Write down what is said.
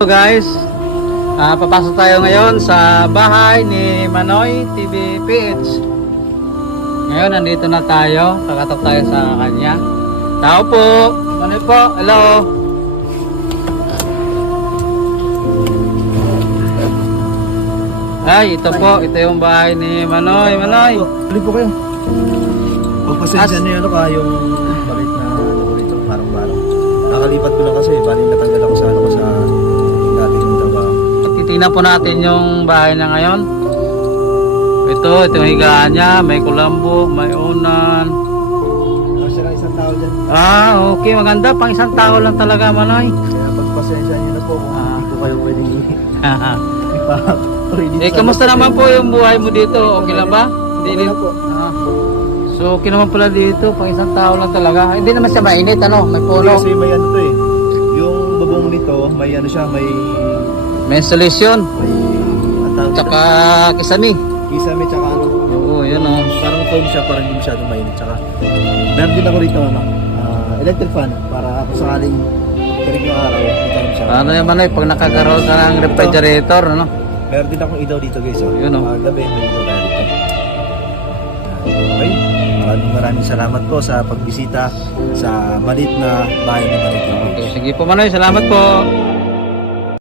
So guys, papasok tayo ngayon sa bahay ni Manoy TV PH. Ngayon nandito na tayo, kakatok tayo sa kanya. Tao po, Manoy po, hello. Ay, ito po, ito yung bahay ni Manoy. Manoy, Tuloy po kayo. Pagpasensya niyo ka yung balit na ano rito, parang-parang. Nakalipat ko lang kasi, bali natanggal ako sa dating trabaho. titingnan po natin yung bahay na ngayon. Ito yung higaan niya, may kulambo, may unan. Siya lang isang tao dyan. Okay, maganda, pang isang tao lang talaga, Manoy. Kaya pagpasensya niyo na po kung hindi ko kayo pwedeng ipa-ready. Kamusta naman po yung buhay mo dito? Okay lang ba? Hindi Okay din lang po. So, okay naman pala dito, pang isang tao lang talaga. Hindi naman siya mainit, ano? May Hindi puno. kasi may ano to eh. Yung bubong nito, may ano siya, may May installation. ang tawag dito? Tsaka kisame. Kisame tsaka ano. Oo, yun o. Parang foam siya, parang hindi masyadong mainit. Tsaka meron din ako rito ano, electric fan para kung sakaling tirig yung araw, ito siya. Ano yung Manoy, pag nakakaroon ka ng refrigerator, ano? Meron din akong ilaw dito guys. Oh. Yun, oh. Gabi may ilaw tayo dito. Okay. Maraming salamat po sa pagbisita sa maliit na bahay ni Manito. Okay, sige po Manoy, salamat po.